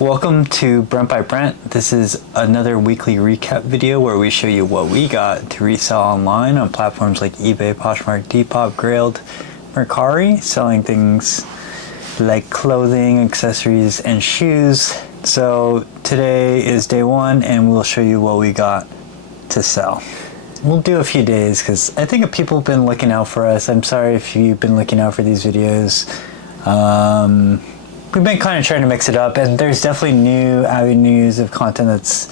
Welcome to Brent by Brent. This is another weekly recap video where we show you what we got to resell online on platforms like eBay, Poshmark, Depop, Grailed, Mercari, selling things like clothing, accessories, and shoes. So today is day one and we'll show you what we got to sell. We'll do a few days because I think people have been looking out for us. I'm sorry if you've been looking out for these videos. We've been kind of trying to mix it up, and there's definitely new avenues of content that's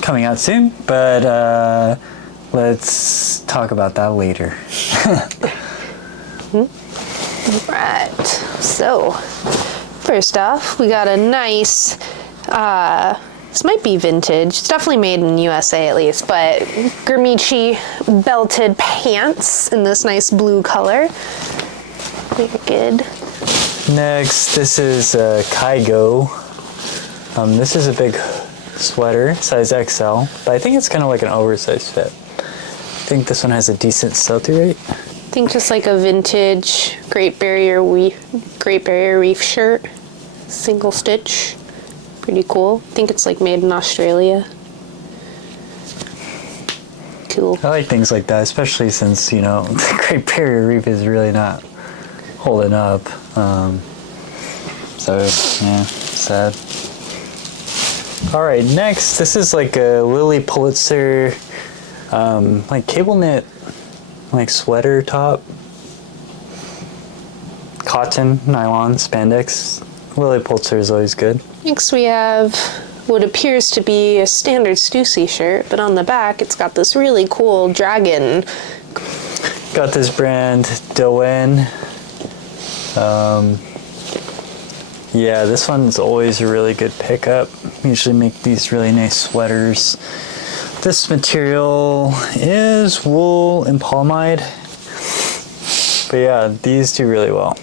coming out soon, but let's talk about that later. Right, so first off, we got a nice, this might be vintage, it's definitely made in USA at least, but Gurmichi belted pants in this nice blue color. Very good. Next, this is Kaigo. This is a big sweater, size XL, but I think it's kind of like an oversized fit. I think this one has a decent sell-through rate. I think just like a vintage Great Barrier Reef shirt, single stitch, pretty cool. I think it's like made in Australia. Cool. I like things like that, especially since, you know, the Great Barrier Reef is really not holding up. So yeah, sad. All right, next, this is like a Lily Pulitzer, like cable knit, like sweater top, cotton, nylon, spandex. Lily Pulitzer is always good. Next we have what appears to be a standard Stussy shirt, but on the back it's got this really cool dragon. Got this brand, Doen. Yeah, this one's always a really good pickup. Usually make these really nice sweaters. This material is wool and polyamide. But yeah, these do really well,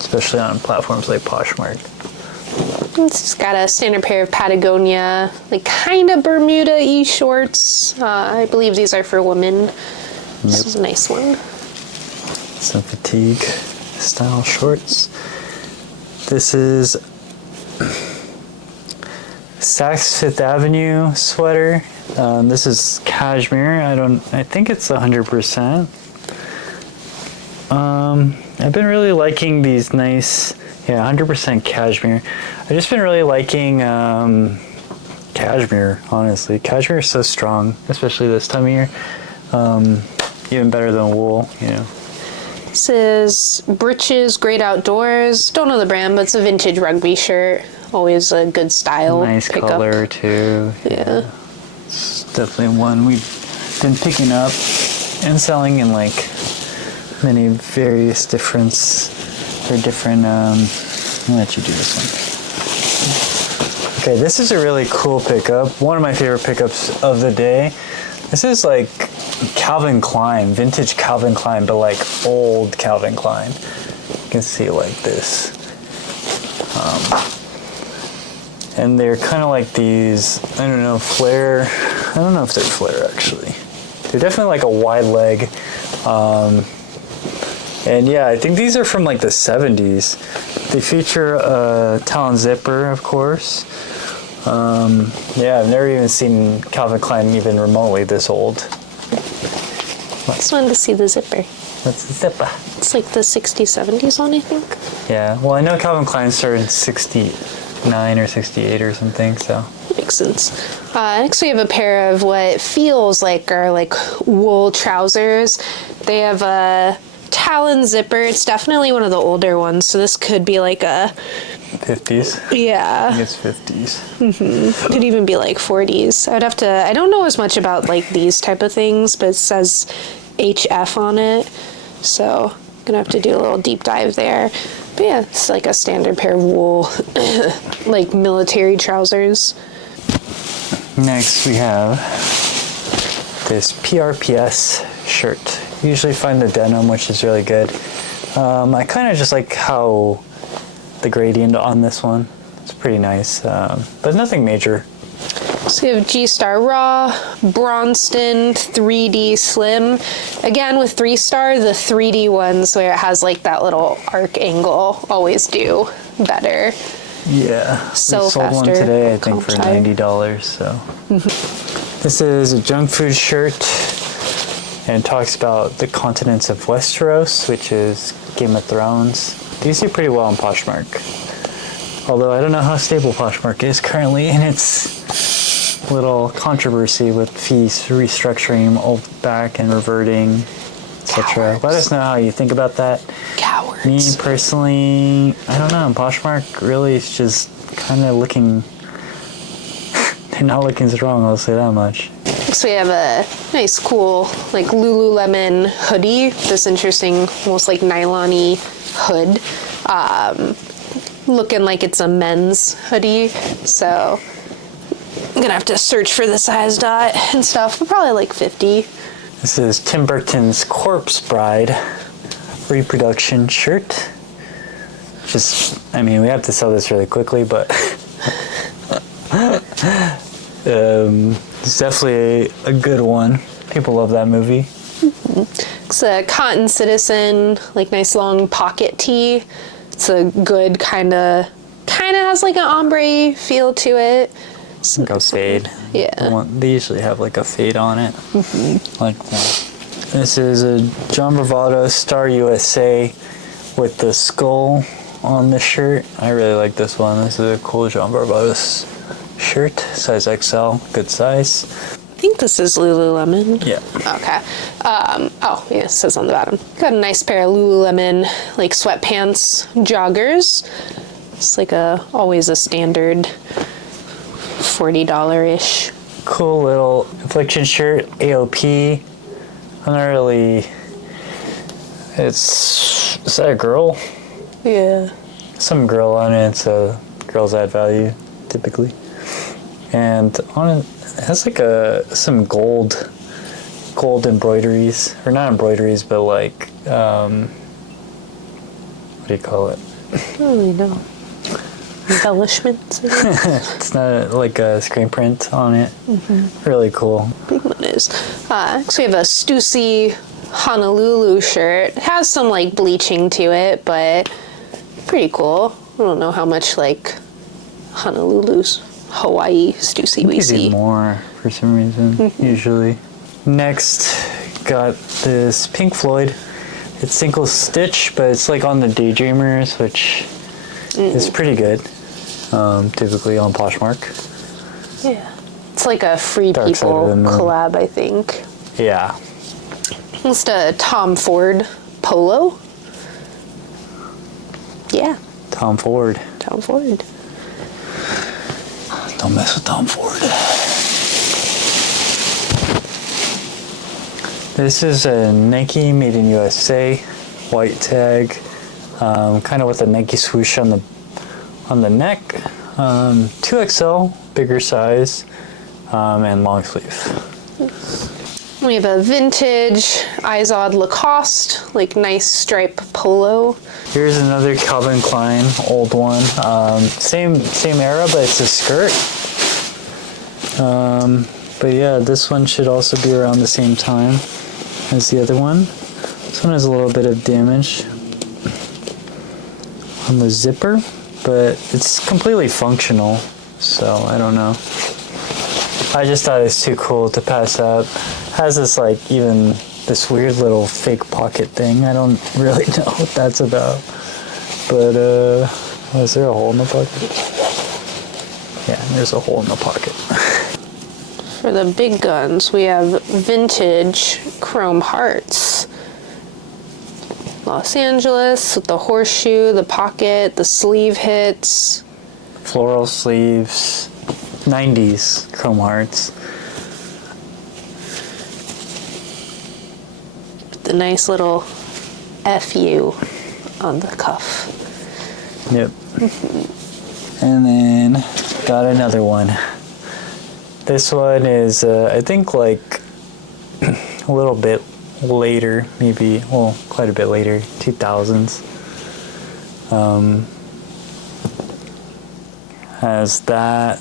especially on platforms like Poshmark. It's got a standard pair of Patagonia, like kind of Bermuda-y shorts. I believe these are for women. This is a nice one. Some fatigue style shorts. This is Saks Fifth Avenue sweater. This is cashmere. I think it's 100%. I've been really liking these nice, 100% cashmere. I've just been really liking cashmere, honestly. Cashmere is so strong, especially this time of year. Even better than wool, you know. This is Britches Great Outdoors. Don't know the brand, but it's a vintage rugby shirt. Always a good style. Nice pickup. color too. Yeah. It's definitely one we've been picking up and selling in like many various different. I'll let you do this one. Okay, this is a really cool pickup. One of my favorite pickups of the day. This is like Calvin Klein, vintage Calvin Klein, but like old Calvin Klein. You can see it like this. And they're kind of like these, I don't know, flare. I don't know if they're flare actually. They're definitely like a wide leg. And yeah, I think these are from like the 70s. They feature a talon zipper, of course. Yeah, I've never even seen Calvin Klein even remotely this old. Just wanted to see the zipper. What's the zipper? It's like the 60s, 70s one, I think. Yeah, well, I know Calvin Klein started in 69 or 68 or something, so. Makes sense. Next we have a pair of what feels like are like wool trousers. They have a talon zipper. It's definitely one of the older ones, so this could be like a 50s? Yeah. I think it's 50s. Mm-hmm. Could even be like 40s. I don't know as much about like these type of things, but it says HF on it. So I'm gonna have to do a little deep dive there. But yeah, it's like a standard pair of wool, like military trousers. Next we have this PRPS shirt. Usually find the denim, which is really good. I kind of just like how the gradient on this one. It's pretty nice, but nothing major. So we have G-Star Raw, Bronston, 3D Slim. Again, with 3-Star, the 3D ones where it has like that little arc angle always do better. Yeah. So we sold one faster, today, I think, comp for tire. $90. So this is a junk food shirt, and it talks about the continents of Westeros, which is Game of Thrones. These do pretty well on Poshmark. Although I don't know how stable Poshmark is currently in its little controversy with fees restructuring old back and reverting, etc. Let us know how you think about that. Cowards. Me personally, I don't know. Poshmark really is just kind of looking. They're not looking strong. I'll say that much. So we have a nice, cool, like Lululemon hoodie. This interesting, almost like nylon-y hood. Looking like it's a men's hoodie. So I'm gonna have to search for the size dot and stuff, but probably like 50. This is Tim Burton's Corpse Bride reproduction shirt. Just, I mean, we have to sell this really quickly, but it's definitely a good one. People love that movie. It's a Cotton Citizen, like nice long pocket tee. It's a good kind of has like an ombre feel to it. Like a fade. Yeah. They usually have like a fade on it. Like that. This is a John Bravado Star USA with the skull on the shirt. I really like this one. This is a cool John Bravado shirt. Size XL. Good size. I think this is Lululemon. Yeah. Okay. Oh, yeah, it says on the bottom. Got a nice pair of Lululemon, like sweatpants, joggers. It's like always a standard $40-ish. Cool little affliction shirt. AOP. I'm not really. Is that a girl? Yeah. Some girl on it, so girls add value typically. And on it has like some gold embroideries, or not embroideries, but like what do you call it? I don't really know. Embellishments. It's not like a screen print on it. Really cool. Big one is. So we have a Stussy Honolulu shirt. It has some like bleaching to it, but pretty cool. I don't know how much like Honolulu's Hawaii Stussy we see. More for some reason, usually. Next, got this Pink Floyd. It's single stitch, but it's like on the Daydreamers, which is pretty good. Typically on Poshmark. Yeah. It's like a Free Dark Side People of the Moon. collab, I think. Yeah. Just a Tom Ford polo. Yeah, Tom Ford. Tom Ford. Don't mess with Tom Ford. This is a Nike made in USA, white tag, kind of with a Nike swoosh on the neck, 2XL, bigger size, and long sleeve. We have a vintage Izod Lacoste, like nice stripe polo. Here's another Calvin Klein, old one. Same era, but it's a skirt. But yeah, this one should also be around the same time as the other one. This one has a little bit of damage on the zipper, but it's completely functional, so I don't know. I just thought it's too cool to pass up. Has this like even this weird little fake pocket thing. I don't really know what that's about. But is there a hole in the pocket? Yeah, there's a hole in the pocket. For the big guns, we have vintage chrome hearts. Los Angeles with the horseshoe, the pocket, the sleeve hits. Floral sleeves, 90s chrome hearts. The nice little FU on the cuff. Yep. And then got another one. This one is, I think, like a little bit later, maybe, well, quite a bit later, 2000s. Has that.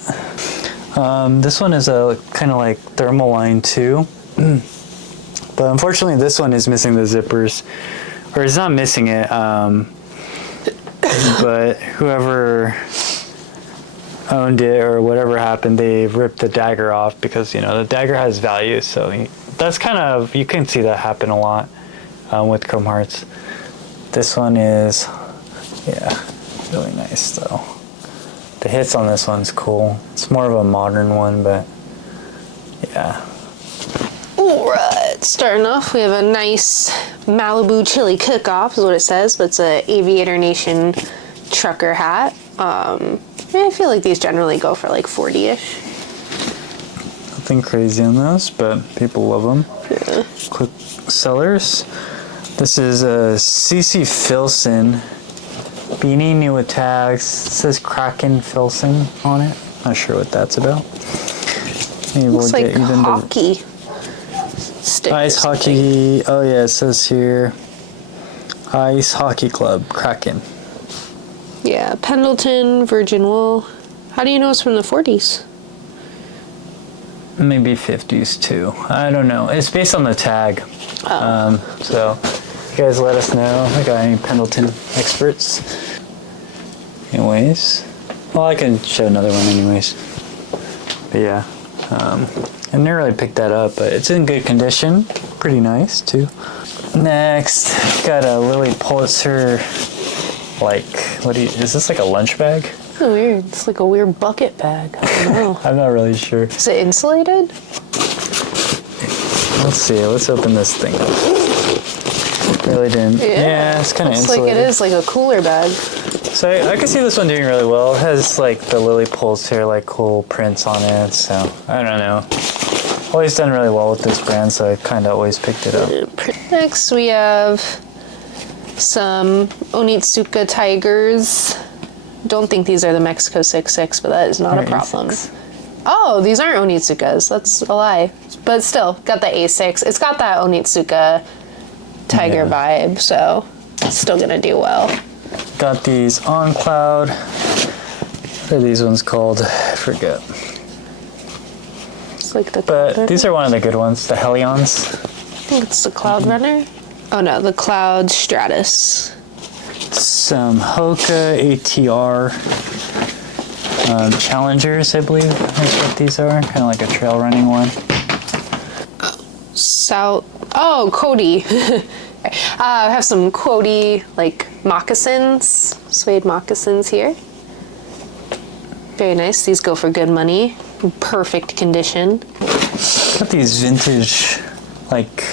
This one is a kind of like thermal line too. But unfortunately, this one is missing the zippers. Or it's not missing it, but whoever owned it or whatever happened, they ripped the dagger off because, you know, the dagger has value. So that's kind of, you can see that happen a lot with chrome hearts. This one is, yeah, really nice though. The hits on this one's cool. It's more of a modern one, but yeah. Alright, starting off, we have a nice Malibu chili cook-off is what it says, but it's a Aviator Nation trucker hat. I feel like these generally go for like 40-ish. Nothing crazy on those, but people love them. Yeah. Quick sellers. This is a CC Filson beanie, new with tags. It says Kraken Filson on it. Not sure what that's about. Maybe Looks we'll like get even hockey stickers. Ice hockey. Oh yeah, it says here Ice Hockey Club Kraken. Yeah, Pendleton, Virgin Wool. How do you know it's from the 40s? Maybe 50s too. I don't know. It's based on the tag. So you guys let us know. I got any Pendleton experts. Anyways. Well, I can show another one anyways. But yeah. I didn't really pick that up, but it's in good condition. Pretty nice too. Next, got a Lily Pulitzer, like, is this like a lunch bag? Oh, weird. It's like a weird bucket bag. I don't know. I'm not really sure. Is it insulated? Let's see, let's open this thing up. Really didn't. Yeah, it's kind of insulated. Like it is like a cooler bag. So I can see this one doing really well. It has like the Lily Pulitzer, like cool prints on it. So I don't know. Always done really well with this brand, so I kind of always picked it up. Next we have some Onitsuka Tigers. Don't think these are the Mexico 6'6", but that is not a problem. Oh, these aren't Onitsukas. That's a lie. But still, got the A6. It's got that Onitsuka Tiger vibe, so it's still gonna do well. Got these On Cloud. What are these ones called? I forget. It's like the But these are one of the good ones, the Helions. I think it's the Cloud Runner. Oh no, the Cloud Stratus. Some Hoka ATR Challengers, I believe is what these are. Kind of like a trail running one. Cody. I have some Cody like moccasins, suede moccasins here. Very nice. These go for good money. Perfect condition. Got these vintage like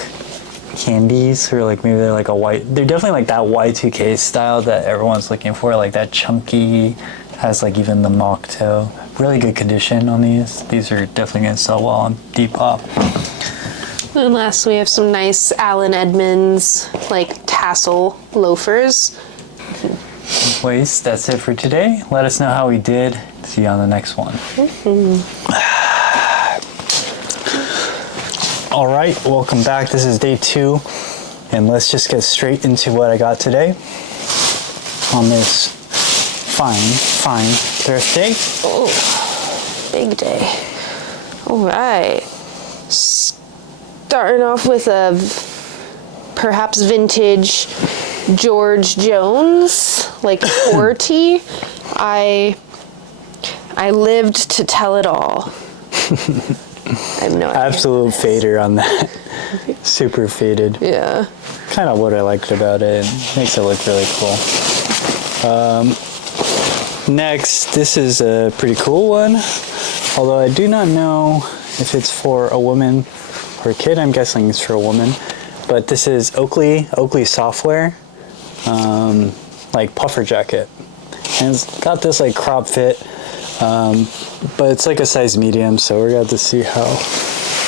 candies, or like maybe they're like they're definitely like that Y2K style that everyone's looking for, like that chunky, has like even the mock toe. Really good condition on these. These are definitely gonna sell well on Depop. And last we have some nice Allen Edmonds like tassel loafers. Anyways, that's it for today. Let us know how we did. See you on the next one. All right, welcome back. This is day 2, and let's just get straight into what I got today on this fine thrift day. Oh, big day. All right. Starting off with a perhaps vintage George Jones, like 40. I lived to tell it all. I have no idea. Absolute fader on that. Super faded. Yeah. Kind of what I liked about it. It makes it look really cool. Next, this is a pretty cool one. Although I do not know if it's for a woman or a kid. I'm guessing it's for a woman. But this is Oakley Software, like puffer jacket. And it's got this like crop fit, but it's like a size medium, so we're going to see how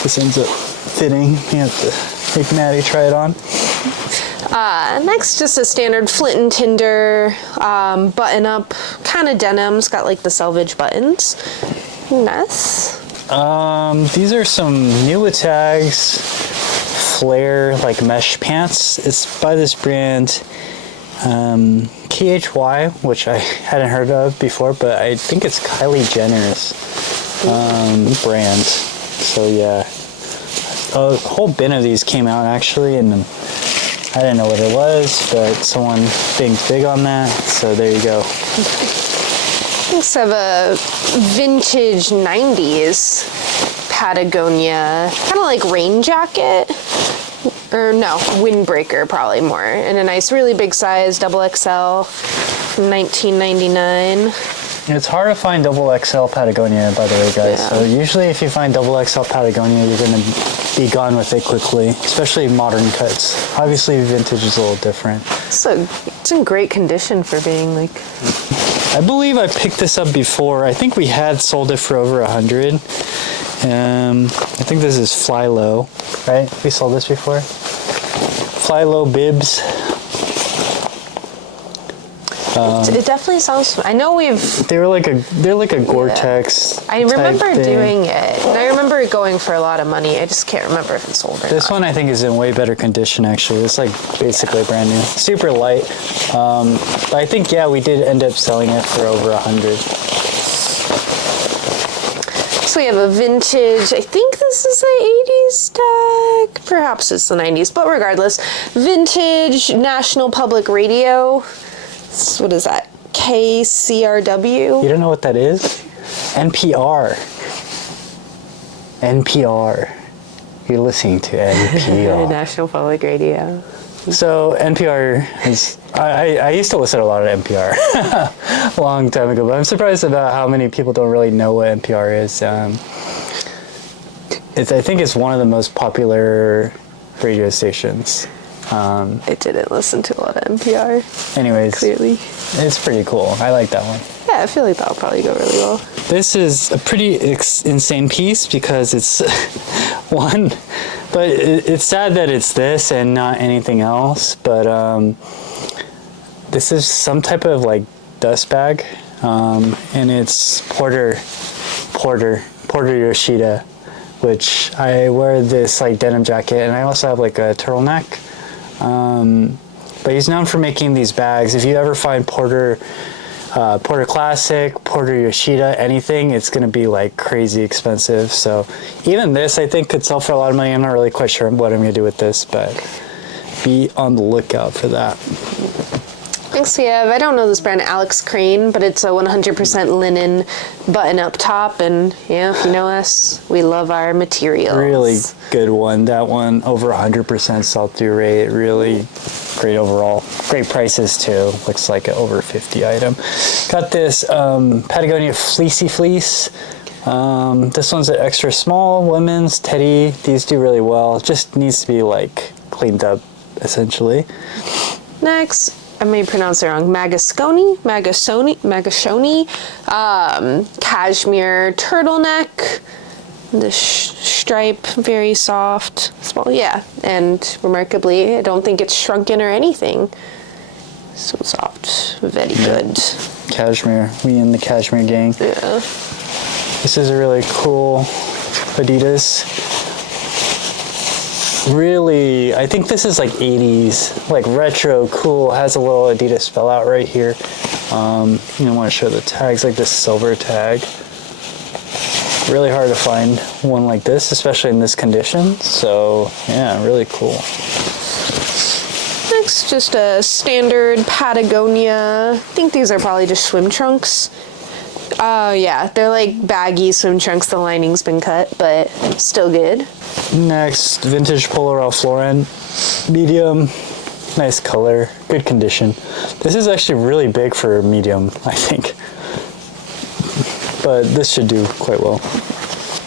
this ends up fitting. We have to make Maddie try it on. Next, just a standard Flint and Tinder button up, kind of denim. It's got like the selvage buttons. Nice. These are some new with tags, flare like mesh pants. It's by this brand KHY, which I hadn't heard of before, but I think it's Kylie Jenner's brand. So yeah, a whole bin of these came out actually, and I didn't know what it was, but someone being big on that, so there you go. Next, I have a vintage 90s Patagonia, kind of like rain jacket. Or no, windbreaker probably more. In a nice, really big size, double XL from 1999. It's hard to find double XL Patagonia, by the way, guys. Yeah. So usually if you find double XL Patagonia, you're going to be gone with it quickly, especially modern cuts. Obviously, vintage is a little different. It's in great condition for being like... I believe I picked this up before. I think we had sold it for over 100. I think this is Fly Low, right? We sold this before. Fly Low bibs. It definitely sounds... I know we've... They're like a Gore-Tex. I remember type thing. doing it. And I remember it going for a lot of money. I just can't remember if it sold or This not. one I think is in way better condition actually. It's like basically brand new. Super light. But I think, yeah, we did end up selling it for over 100. So we have a vintage, I think this is a 80s tag. Perhaps it's the 90s, but regardless. Vintage National Public Radio. What is that? KCRW? You don't know what that is? NPR. NPR. You're listening to NPR. National Public Radio. So NPR is, I used to listen to a lot of NPR a long time ago, but I'm surprised about how many people don't really know what NPR is. I think it's one of the most popular radio stations. I didn't listen to a lot of NPR. Anyways, Clearly. it's pretty cool. I like that one. Yeah, I feel like that'll probably go really well. This is a pretty insane piece because it's one, but it's sad that it's this and not anything else. But this is some type of like dust bag, and it's Porter Yoshida, which I wear this like denim jacket, and I also have like a turtleneck. But he's known for making these bags. If you ever find Porter Classic, Porter Yoshida, anything, it's going to be like crazy expensive. So even this, I think, could sell for a lot of money. I'm not really quite sure what I'm going to do with this, but be on the lookout for that. Next we have, I don't know this brand, Alex Crane, but it's a 100% linen button-up top, and yeah, if you know us, we love our materials. Really good one. That one, over 100% sell-through rate. Really great overall. Great prices too. Looks like an over 50 item. Got this Patagonia Fleecy Fleece. This one's an extra small, women's, teddy. These do really well. Just needs to be like cleaned up, essentially. Next, I may pronounce it wrong, Magashoni, cashmere turtleneck, the stripe, very soft, small, yeah, and remarkably, I don't think it's shrunken or anything. So soft, very good. Cashmere, we in the cashmere gang. Yeah. This is a really cool Adidas. Really, I think this is like 80s, like retro, cool, has a little Adidas spell out right here. You don't want to show the tags, like this silver tag. Really hard to find one like this, especially in this condition. So yeah, really cool. Next, just a standard Patagonia. I think these are probably just swim trunks. Yeah, they're like baggy swim trunks. The lining's been cut, but still good. Next, vintage Polo Ralph Lauren, medium, nice color, good condition. This is actually really big for medium, I think, but this should do quite well.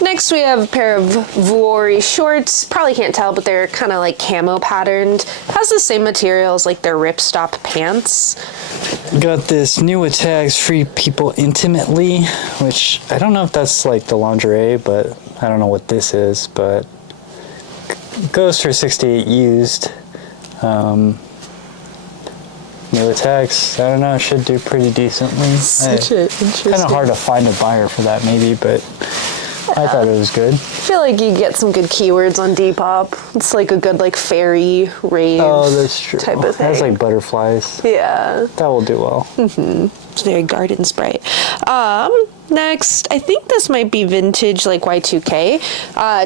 Next we have a pair of Vuori shorts. Probably can't tell, but they're kind of like camo patterned. Has the same material as like their ripstop pants. Got this new tags, Free People Intimately, which I don't know if that's like the lingerie, but I don't know what this is, but goes for 68 used. New tags, I don't know, should do pretty decently. Kind of hard to find a buyer for that maybe, but I thought it was good. I feel like you get some good keywords on Depop. It's like a good like fairy rave that's true. type of thing. It has like butterflies. Yeah. That will do well. It's very garden sprite. Next, I think this might be vintage like Y2K.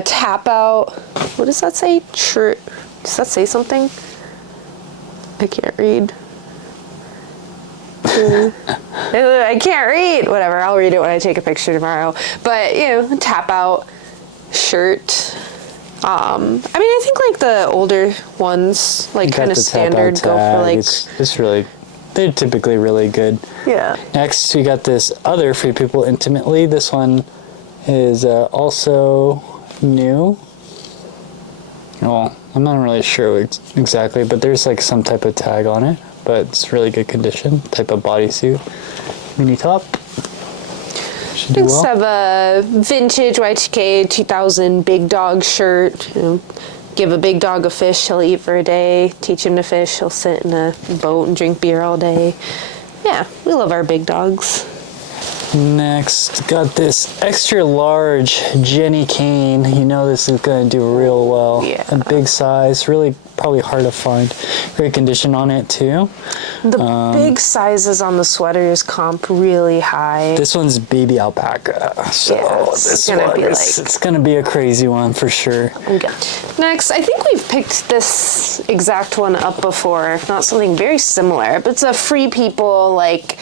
Tap out. What does that say? Does that say something? I can't read. I can't read. Whatever, I'll read it when I take a picture tomorrow. But, you know, tap out shirt. I mean, I think like the older ones, like kind of standard, go for like... It's really, they're typically really good. Yeah. Next, we got this other Free People Intimately. This one is also new. Well, I'm not really sure exactly, but there's like some type of tag on it, but it's really good condition. Type of bodysuit, mini top. Should do well. Next, have a vintage Y2K 2000 big dog shirt. You know, give a big dog a fish, he'll eat for a day. Teach him to fish, he'll sit in a boat and drink beer all day. Yeah, we love our big dogs. Next, got this extra large Jenny cane. You know this is going to do real well. Yeah. A big size, really probably hard to find. Great condition on it too. The big sizes on the sweaters comp really high. This one's baby alpaca, so Yeah, this one it's gonna be a crazy one for sure. Okay. Next, I think we've picked this exact one up before, if not something very similar. But it's a Free People, like,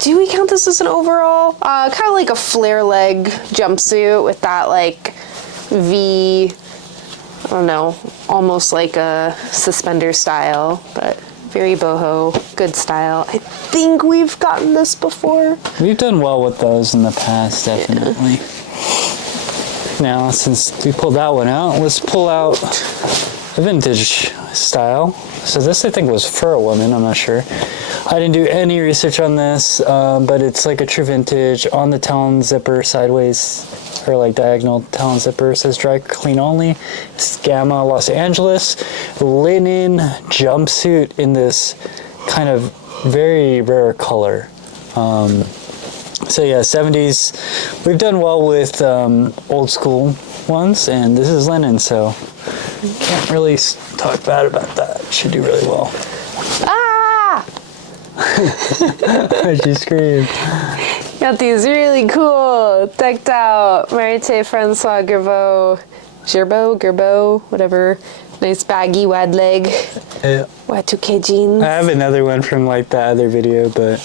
do we count this as an overall? Kind of like a flare leg jumpsuit with that like V, I don't know, almost like a suspender style, but very boho, good style. I think we've gotten this before. We've done well with those in the past, definitely. Yeah. Now, since we pulled that one out, let's pull out a vintage style. So this, I think, was for a woman, I'm not sure. I didn't do any research on this, but it's like a true vintage on the talon zipper sideways, or like diagonal talon zipper. It says dry clean only. It's Gamma Los Angeles linen jumpsuit in this kind of very rare color. So yeah, 70s. We've done well with old school ones, and this is linen, so can't really talk bad about that. Should do really well. Ah! She screamed. Got these really cool, decked out Marite Francois Gerbeau, whatever. Nice baggy wide leg. Yeah. Y2K jeans. I have another one from like the other video, but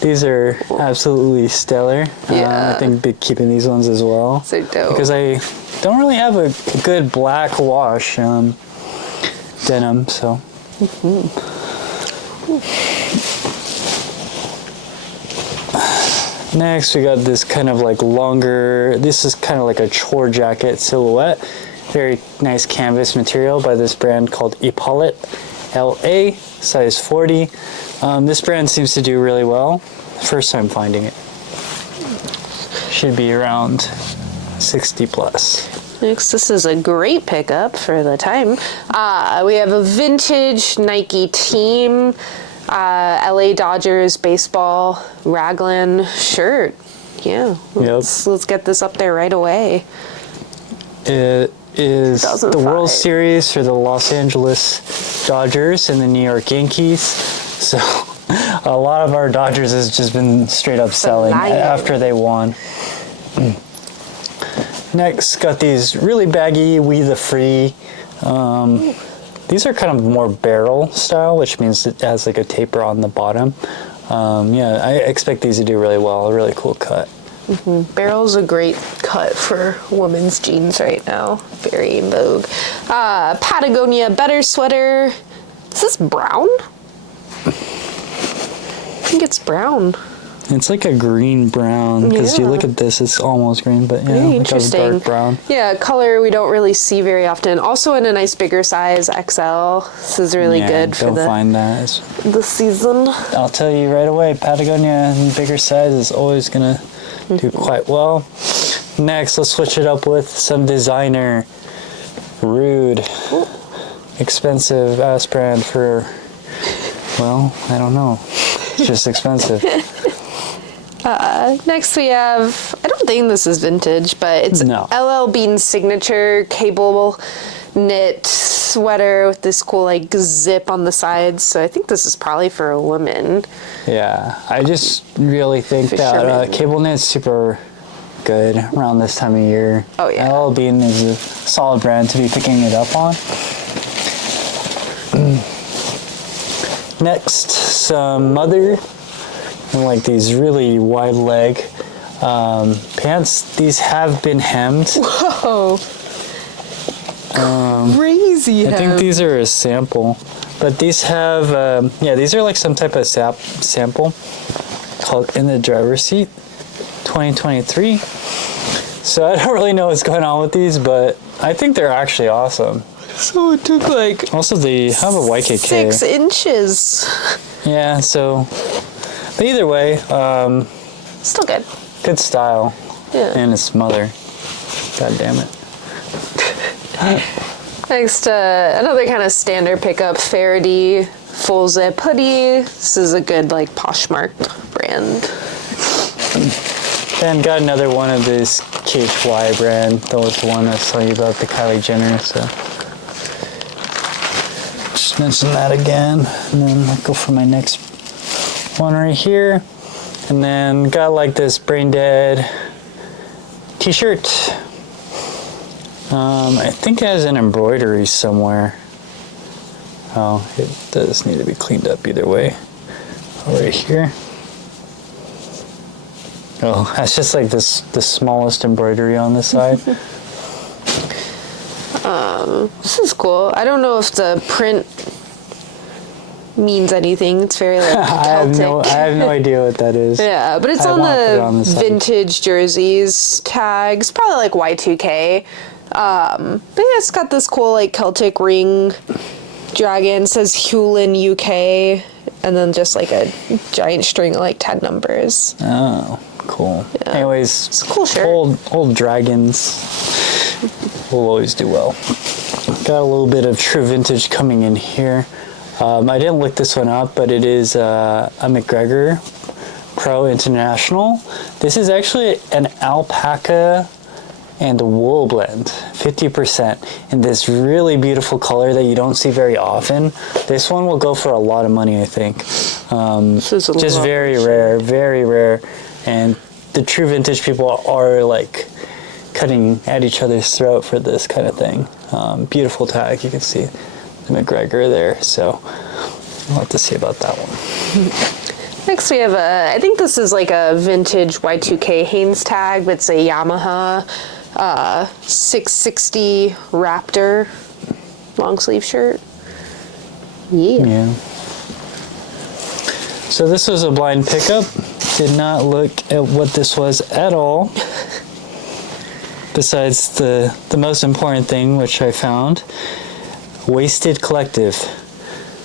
these are absolutely stellar. Yeah. I think be keeping these ones as well. So dope. Because I don't really have a good black wash denim, so. Next, we got this kind of like longer, this is kind of like a chore jacket silhouette. Very nice canvas material by this brand called Epaulet LA, size 40. This brand seems to do really well. First time finding it. Should be around 60 plus. Next, this is a great pickup for the time. We have a vintage Nike team, LA Dodgers baseball raglan shirt. Yeah, let's get this up there right away. It is the World Series for the Los Angeles Dodgers and the New York Yankees. So a lot of our Dodgers has just been straight up selling after they won. Next, got these really baggy We The Free. These are kind of more barrel style, which means it has like a taper on the bottom. Yeah, I expect these to do really well. A really cool cut. Barrel's a great cut for women's jeans right now. Very in vogue. Patagonia Better sweater. Is this brown? I think it's brown. It's like a green brown, because you look at this, it's almost green, but yeah, like a dark brown. Yeah, color we don't really see very often. Also in a nice bigger size, XL. This is really good for find that. the season. I'll tell you right away, Patagonia in bigger size is always gonna do quite well. Next, let's switch it up with some designer. Rude. Expensive ass brand for, well, I don't know. It's just expensive. Next we have, I don't think this is vintage, but it's LL Bean's signature cable knit sweater with this cool like zip on the sides. So I think this is probably for a woman. Yeah, I just really think that cable knit's super good around this time of year. Oh yeah. LL Bean is a solid brand to be picking it up on. Next, some Mother and like these really wide leg pants. These have been hemmed. Whoa. Crazy. I think these are a sample, but these have, yeah, these are like some type of sample called In the Driver's Seat 2023. So I don't really know what's going on with these, but I think they're actually awesome. So it took like Also, they have a YKK. 6 inches. Yeah, so, but either way, Still good. good style. Yeah. And it's Mother. God damn it. Next, another kind of standard pickup, Faraday full zip hoodie. This is a good like Poshmark brand. Then got another one of this KHY brand. That was the one I was telling you about, the Kylie Jenner. So just mention that again, and then I'll go for my next one right here. And then got like this Brain Dead t-shirt. I think it has an embroidery somewhere. Oh, it does need to be cleaned up either way. Right here. Oh, that's just like this, the smallest embroidery on the side. This is cool. I don't know if the print means anything. It's very like Celtic. I have no idea what that is. Yeah, but it's I on wanna put it on the the side. vintage jerseys tags, probably like Y2K. But yeah, it's got this cool like Celtic ring dragon. It says Hewlin UK, and then just like a giant string of like 10 numbers. Oh, cool. Yeah. Anyways, It's a cool shirt. Old dragons will always do well. Got a little bit of true vintage coming in here. I didn't look this one up, but it is a McGregor Pro International. This is actually an alpaca and wool blend, 50%, in this really beautiful color that you don't see very often. This one will go for a lot of money, I think. This is a Just lovely very shirt. rare, very rare. And the true vintage people are like cutting at each other's throat for this kind of thing. Beautiful tag, you can see the McGregor there. So I'll have to see about that one. Next we have I think this is like a vintage Y2K Hanes tag, but it's a Yamaha 660 Raptor long sleeve shirt. Yeah. So this was a blind pickup. Did not look at what this was at all. Besides the most important thing, which I found, Wasted Collective,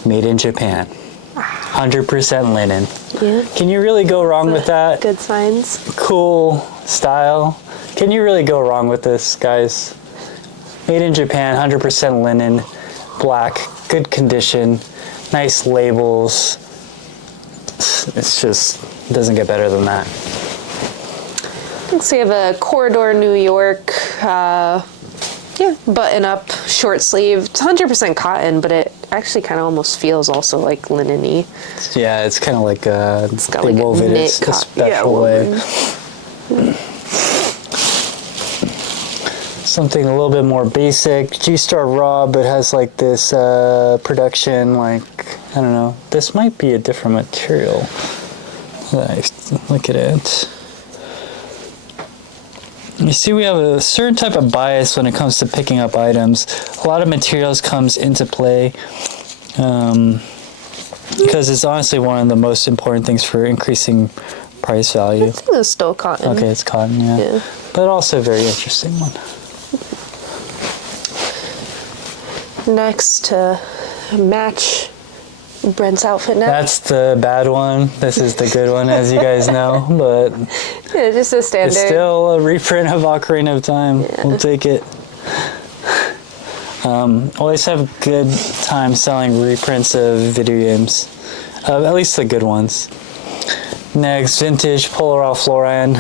made in Japan. 100% linen. Yeah. Can you really go wrong with that? Good signs. Cool style. Can you really go wrong with this, guys? Made in Japan, 100% linen, black, good condition, nice labels. It's just, it doesn't get better than that. Next we have a Corridor New York, button up short sleeve. It's 100% cotton, but it actually kind of almost feels also like linen-y. Yeah, it's kind of like It's got they like wove a it knit a special woven. way. Something a little bit more basic. G-Star Raw, but has like this production, like, I don't know. This might be a different material. Look at it. You see, we have a certain type of bias when it comes to picking up items. A lot of materials comes into play because it's honestly one of the most important things for increasing price value. I think it's still cotton. Okay, it's cotton, yeah. But also a very interesting one. Next, to match Brent's outfit now. That's the bad one. This is the good one, as you guys know. But Yeah, just a standard. it's still a reprint of Ocarina of Time. Yeah. We'll take it. Always have good time selling reprints of video games. At least the good ones. Next, vintage Polo Ralph Lauren.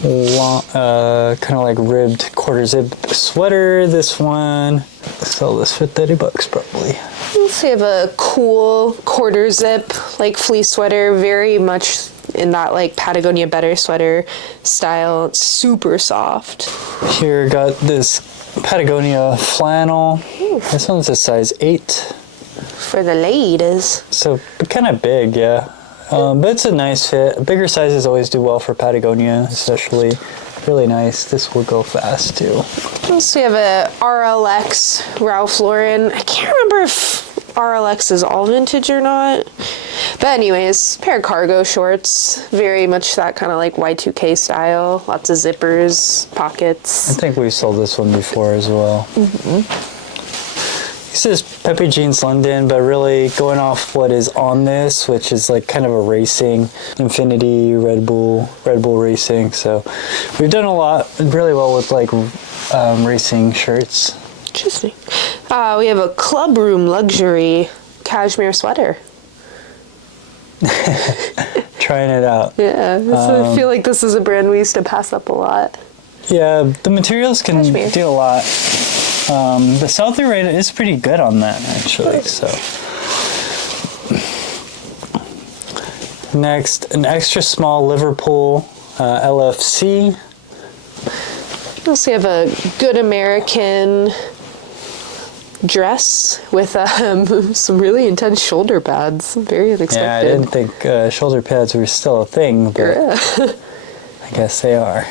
Kind of like ribbed quarter zip sweater. This one, sell this for $30 probably. Let's have a cool quarter zip, like fleece sweater, very much in that like Patagonia Better sweater style. It's super soft. Here, got this Patagonia flannel. This one's a size 8. for the ladies. So kind of big, yeah. But it's a nice fit. Bigger sizes always do well for Patagonia, especially. Really nice. This will go fast too. So we have a RLX Ralph Lauren. I can't remember if RLX is all vintage or not. But anyways, pair of cargo shorts. Very much that kind of like Y2K style. Lots of zippers, pockets. I think we've sold this one before as well. This is Peppy Jeans London, but really going off what is on this, which is like kind of a racing, Infinity, Red Bull Racing. So we've done a lot, really well with like racing shirts. Interesting. We have a Club Room Luxury cashmere sweater. Trying it out. Yeah, I feel like this is a brand we used to pass up a lot. Yeah, the materials can Cashmere. do a lot. The sell-through rate is pretty good on that, actually. So, next, an extra small Liverpool LFC. We also have a Good American dress with some really intense shoulder pads. Very unexpected. Yeah, I didn't think shoulder pads were still a thing, but Yeah. I guess they are.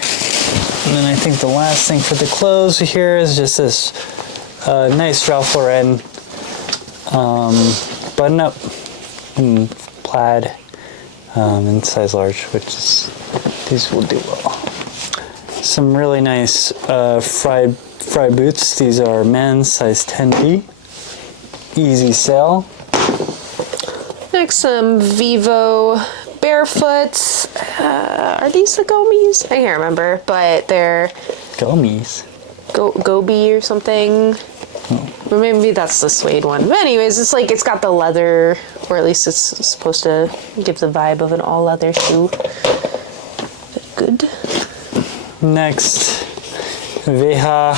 And then I think the last thing for the clothes here is just this nice Ralph Lauren button-up plaid in size large, which is, these will do well. Some really nice Fry boots. These are men's, size 10B. Easy sale. Next, some Vivo barefoots. Are these the Gomis? I can't remember, but they're Gummies. Gobi or something. Or maybe that's the suede one. But anyways, it's like it's got the leather, or at least it's supposed to give the vibe of an all leather shoe. Good. Next, Veja.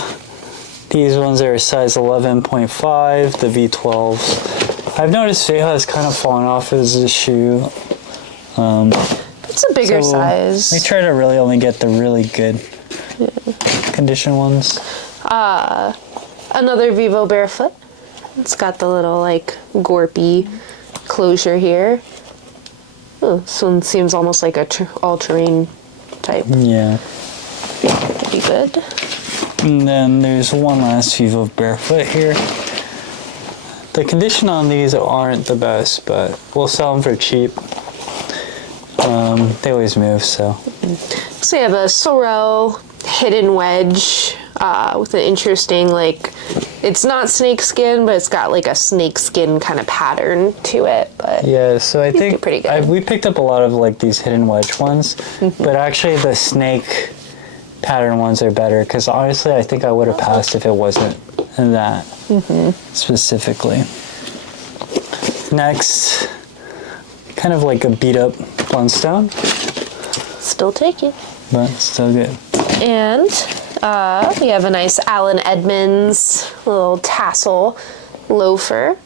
These ones are size 11.5, the V12s. I've noticed Veja has kind of fallen off as a shoe. It's a bigger size. We try to really only get the really good condition ones. Another Vivo barefoot. It's got the little like gorpy closure here. Oh, this one seems almost like a all-terrain type. Yeah. Pretty good. And then there's one last Vivo barefoot here. The condition on these aren't the best, but we'll sell them for cheap. They always move, so. So we have a Sorel hidden wedge with an interesting, like, it's not snakeskin, but it's got like a snakeskin kind of pattern to it. But yeah, so I think pretty good. we picked up a lot of like these hidden wedge ones, but actually the snake pattern ones are better, because honestly I think I would have passed if it wasn't that specifically. Next, kind of like a beat up Blundstone, still taking. but still good. And we have a nice Allen Edmonds little tassel loafer.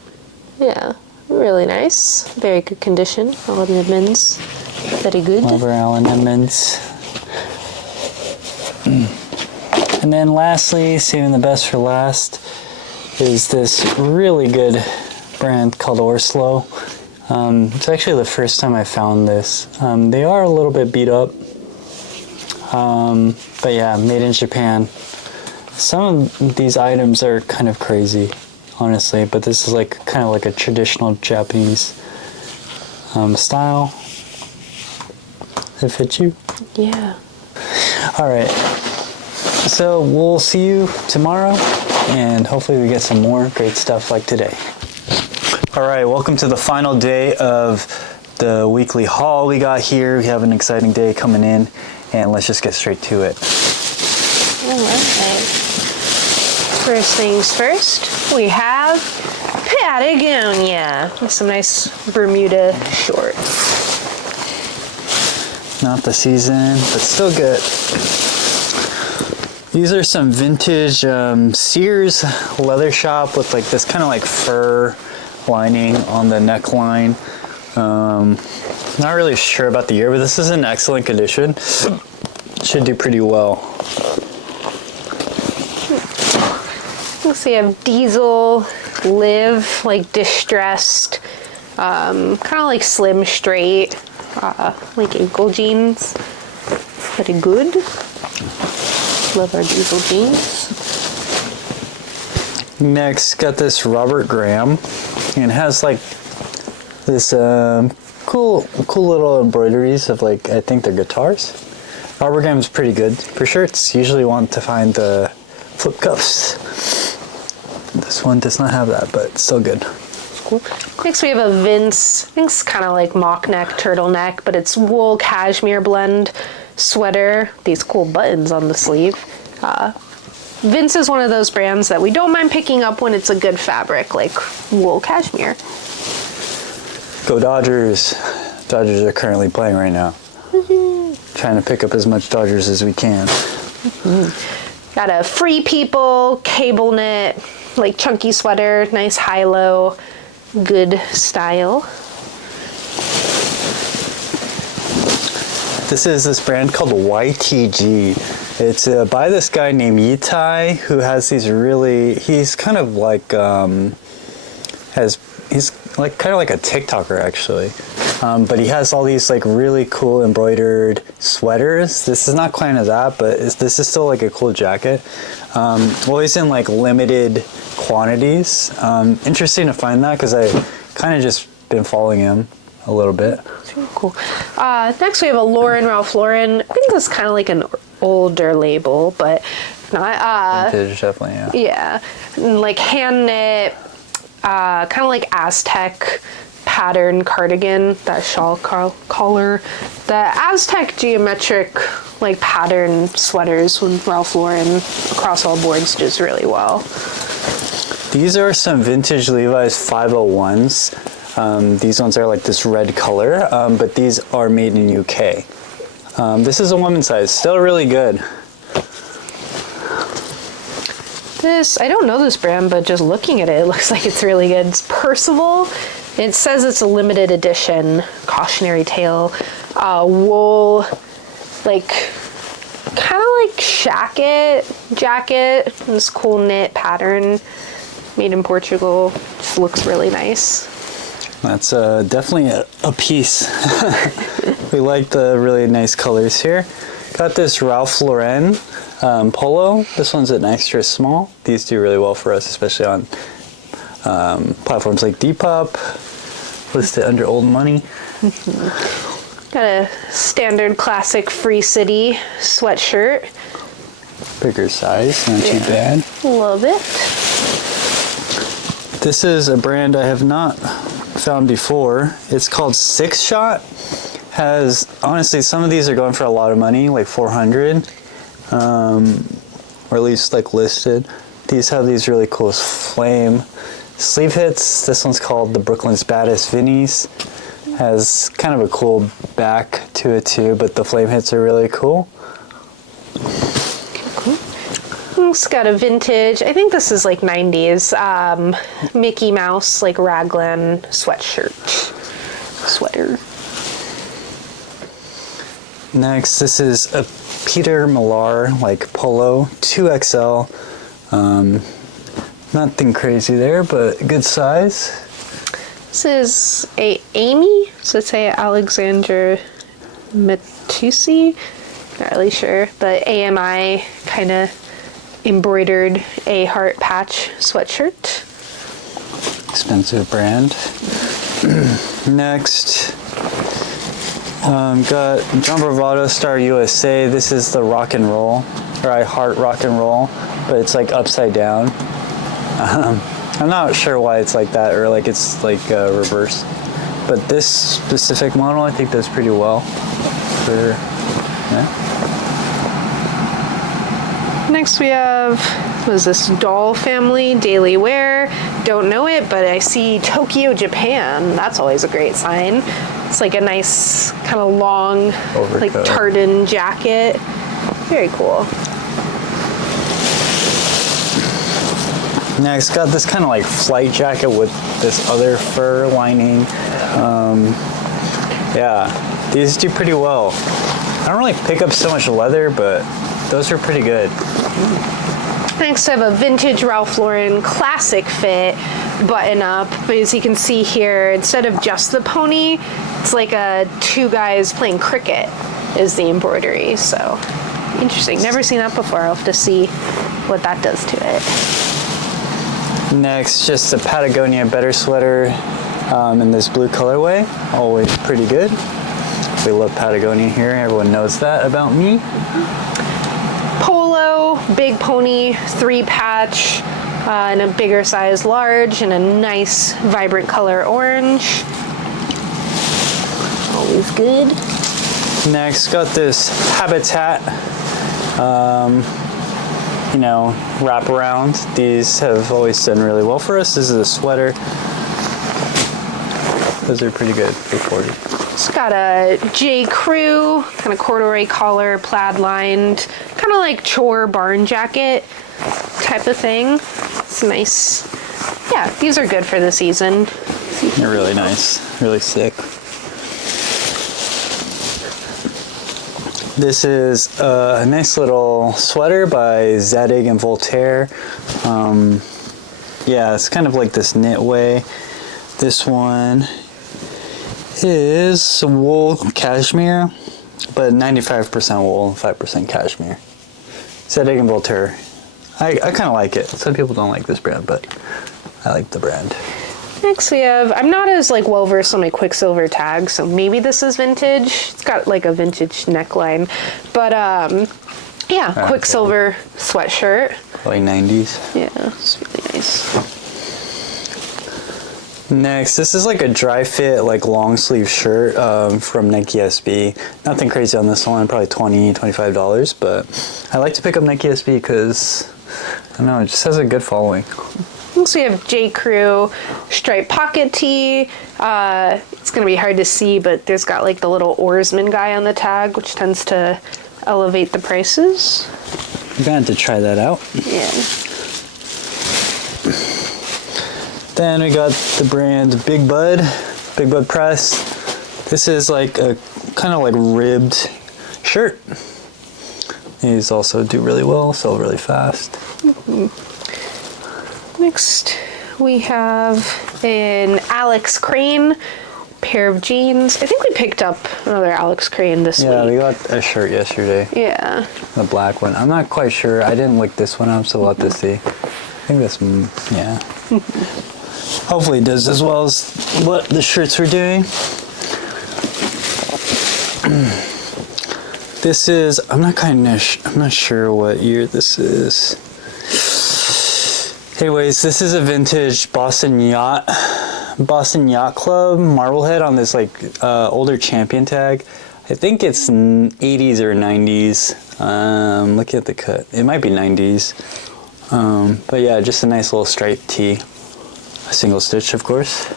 Yeah, really nice. Very good condition. Allen Edmonds. Very good. Over Allen Edmonds. And then lastly, saving the best for last, is this really good brand called Orslo. It's actually the first time I found this. They are a little bit beat up. But yeah, made in Japan. Some of these items are kind of crazy, honestly, but this is like kind of like a traditional Japanese style. Does it fit you? Yeah. All right. So we'll see you tomorrow, and hopefully we get some more great stuff like today. All right, welcome to the final day of the weekly haul we got here. We have an exciting day coming in, and let's just get straight to it. All right. First things first, we have Patagonia with some nice Bermuda shorts. Not the season, but still good. These are some vintage Sears leather shop with like this kind of like fur lining on the neckline. Not really sure about the year, but this is in excellent condition. Should do pretty well. So you have Diesel, Live, like distressed, kind of like slim straight, like ankle jeans. Pretty good. Love our Diesel jeans. Next, got this Robert Graham, and it has like this cool little embroideries of like, I think they're guitars. Robert Graham's pretty good for shirts. Usually want to find the flip cuffs. This one does not have that, but it's still good. Cool. Next we have a Vince, I think it's kind of like mock neck, turtleneck, but it's wool cashmere blend sweater. These cool buttons on the sleeve. Vince is one of those brands that we don't mind picking up when it's a good fabric, like wool cashmere. Go Dodgers. Dodgers are currently playing right now. Trying to pick up as much Dodgers as we can. Got a Free People cable knit, like chunky sweater, nice high-low, good style. This is this brand called YTG. It's by this guy named Yitai, who has these really, he's kind of like, he's like kind of like a TikToker actually. But he has all these like really cool embroidered sweaters. This is not quite as that, but this is still like a cool jacket. Always in like limited quantities. Interesting to find that because I kind of just been following him a little bit. It's really cool. Next we have a Ralph Lauren. I think this is kind of like an older label, but not. Vintage, definitely, yeah. Yeah, and like hand knit, kind of like Aztec pattern cardigan, that shawl collar. The Aztec geometric like pattern sweaters with Ralph Lauren across all boards does really well. These are some vintage Levi's 501s. These ones are like this red color, but these are made in UK. This is a women's size, still really good. This, I don't know this brand, but just looking at it, it looks like it's really good. It's Percival. It says it's a limited edition cautionary tale, wool, like kind of like jacket, this cool knit pattern, made in Portugal. Just looks really nice. That's definitely a piece. We like the really nice colors here. Got this Ralph Lauren polo. This one's an extra small. These do really well for us, especially on platforms like Depop, listed under old money. Got a standard classic Free City sweatshirt. Bigger size, not too bad. Love it. This is a brand I have not found before. It's called Six Shot. Has, honestly, some of these are going for a lot of money, like 400, or at least like listed. These have these really cool flame sleeve hits. This one's called the Brooklyn's Baddest Vinnies. Has kind of a cool back to it too, but the flame hits are really cool. It's got a vintage, I think this is like 90s, Mickey Mouse, like raglan sweater. Next, this is a Peter Millar, like polo, 2XL. Nothing crazy there, but good size. This is a Amy, so it's a Alexander Matusi, not really sure, but AMI kind of embroidered a heart patch sweatshirt. Expensive brand. Next, got John Bravado Star USA. This is the rock and roll, or I heart rock and roll, but it's like upside down. I'm not sure why it's like that, or like it's like reversed. But this specific model, I think does pretty well. Yeah. Next we have, what is this, Doll Family Daily Wear. Don't know it, but I see Tokyo, Japan. That's always a great sign. It's like a nice kind of long, overcoat, like tartan jacket. Very cool. Next, got this kind of like flight jacket with this other fur lining. Yeah, these do pretty well. I don't really pick up so much leather, but those are pretty good. Next, I have a vintage Ralph Lauren classic fit button up. But as you can see here, instead of just the pony, it's like two guys playing cricket is the embroidery. So interesting. Never seen that before. I'll have to see what that does to it. Next, just a Patagonia Better sweater in this blue colorway. Always pretty good. We love Patagonia here. Everyone knows that about me. Polo, big pony, 3-patch, in a bigger size large, and a nice vibrant color orange. Always good. Next, got this Habitat, wrap around. These have always done really well for us. This is a sweater. Those are pretty good for 40. It's got a J. Crew, kind of corduroy collar, plaid lined, kind of like chore barn jacket type of thing. It's nice. Yeah, these are good for the season. They're really nice, really sick. This is a nice little sweater by Zadig and Voltaire. Yeah, it's kind of like this knit way. This one is wool cashmere, but 95% wool, 5% cashmere. Zadig and Voltaire. I kind of like it. Some people don't like this brand, but I like the brand. Next we have, I'm not as well versed on my Quicksilver tags, so maybe this is vintage. It's got like a vintage neckline, but yeah, Quicksilver sweatshirt. Like 90s. Yeah, it's really nice. Next, this is like a dry fit, like long sleeve shirt from Nike SB. Nothing crazy on this one, probably $20, $25, but I like to pick up Nike SB because, I don't know, it just has a good following. So we have J. Crew striped pocket tee. It's going to be hard to see, but there's got like the little oarsman guy on the tag, which tends to elevate the prices. I'm going to have to try that out. Yeah. Then we got the brand Big Bud Press. This is like a kind of like ribbed shirt. These also do really well, sell really fast. Mm-hmm. Next, we have an Alex Crane pair of jeans. I think we picked up another Alex Crane this week. Yeah, we got a shirt yesterday. Yeah. The black one. I'm not quite sure. I didn't look this one up, so we'll have to see. I think that's, yeah. Hopefully it does as well as what the shirts were doing. This is, I'm not sure what year this is. Anyways, this is a vintage Boston Yacht Club Marblehead on this like older Champion tag. I think it's 80s or 90s. Looking at the cut, it might be 90s. But yeah, just a nice little striped tee. A single stitch, of course.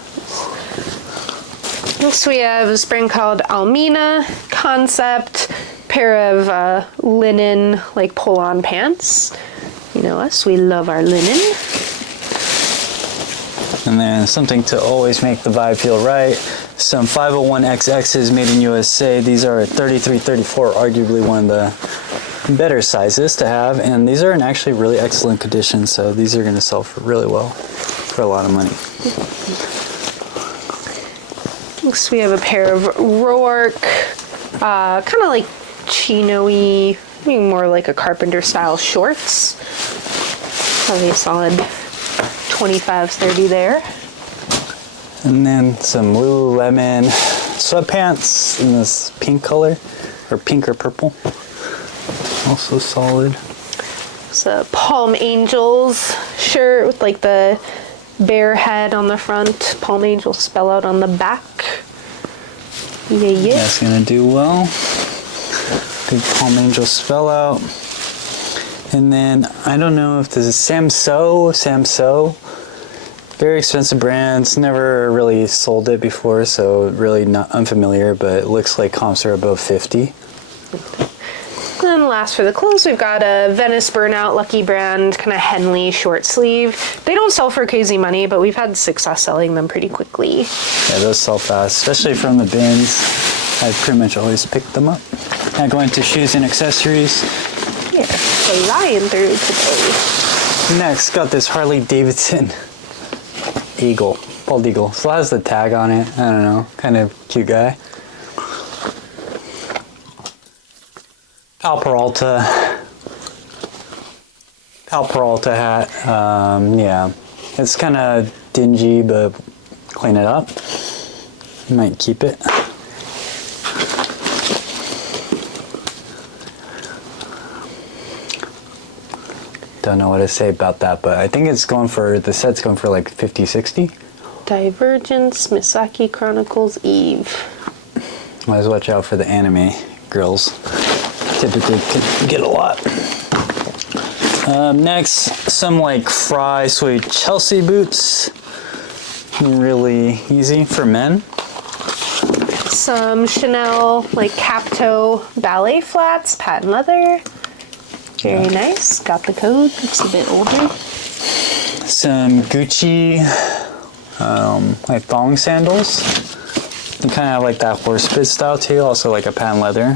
Next we have this brand called Almina Concept, pair of linen like pull-on pants. You know us, we love our linen. And then something to always make the vibe feel right. Some 501XXs made in USA. These are 33, 34, arguably one of the better sizes to have. And these are in actually really excellent condition. So these are gonna sell for really well, for a lot of money. Next we have a pair of Roark, kind of like chino-y, maybe more like a carpenter style shorts. Probably a solid 25, 30 there. And then some Lululemon sweatpants in this pink color, or pink or purple. Also solid. It's a Palm Angels shirt with like the bear head on the front. Palm Angels spell out on the back. Yeah. That's gonna do well. Big Palm Angels spell out. And then, I don't know if this is Samso. Very expensive brands, never really sold it before, so really not unfamiliar, but it looks like comps are above 50. And last for the clothes, we've got a Venice Burnout Lucky Brand, kind of Henley short sleeve. They don't sell for crazy money, but we've had success selling them pretty quickly. Yeah, those sell fast, especially from the bins. I pretty much always pick them up. Now going to shoes and accessories. Yeah, flying through today. Next, got this Harley Davidson Eagle, bald eagle. Still has the tag on it. I don't know, kind of cute guy. Pal Peralta hat. Yeah, it's kind of dingy, but clean it up. Might keep it. Don't know what to say about that, but I think it's going for, the set's going for like 50, 60. Divergence, Misaki Chronicles, Eve. Always watch out for the anime girls. Typically can get a lot. Next, some like Fry Suede Chelsea boots. Really easy for men. Some Chanel like cap toe ballet flats, patent leather. Very nice. Got the code. Looks a bit older. Some Gucci like thong sandals. You kind of have like that horse bit style too. Also like a patent leather.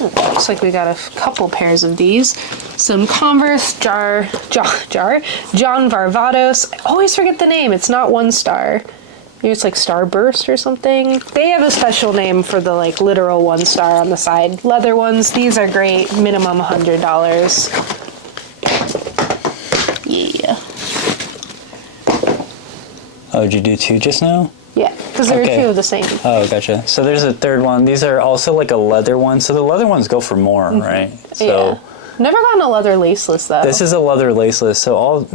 Looks like we got a couple pairs of these. Some Converse John Varvatos. I always forget the name. It's not One Star. Maybe it's like Starburst or something. They have a special name for the like literal One Star on the side. Leather ones. These are great. Minimum $100. Yeah. Oh, did you do two just now? Yeah, because there were two of the same. Oh, gotcha. So there's a third one. These are also like a leather one. So the leather ones go for more, right? So yeah. Never gotten a leather laceless though. this is a leather laceless. So all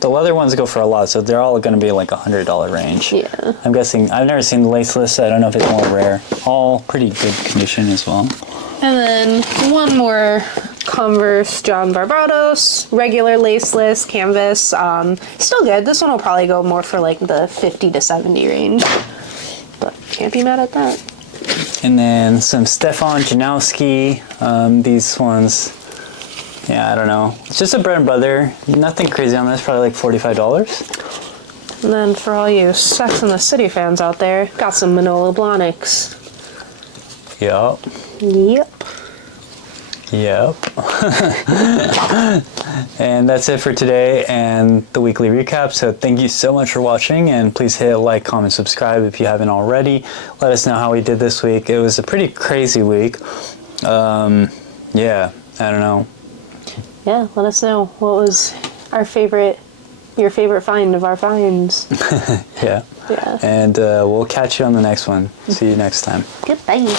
the leather ones go for a lot. So they're all going to be like $100 range. Yeah. I'm guessing. I've never seen the laceless. So I don't know if it's more rare. All pretty good condition as well. And then one more Converse John Barbados, regular laceless canvas. Still good. This one will probably go more for like the 50 to 70 range. But can't be mad at that. And then some Stefan Janowski. These ones, yeah, I don't know. It's just a bread and butter. Nothing crazy on this. Probably like $45. And then for all you Sex and the City fans out there, got some Manolo Blahniks. Yup. Yep. Yep. And that's it for today and the weekly recap. So thank you so much for watching, and please hit like, comment, subscribe if you haven't already. Let us know how we did this week. It was a pretty crazy week. Yeah, I don't know. Yeah, let us know what was your favorite find of our finds. Yeah. Yeah. And we'll catch you on the next one. See you next time. Goodbye.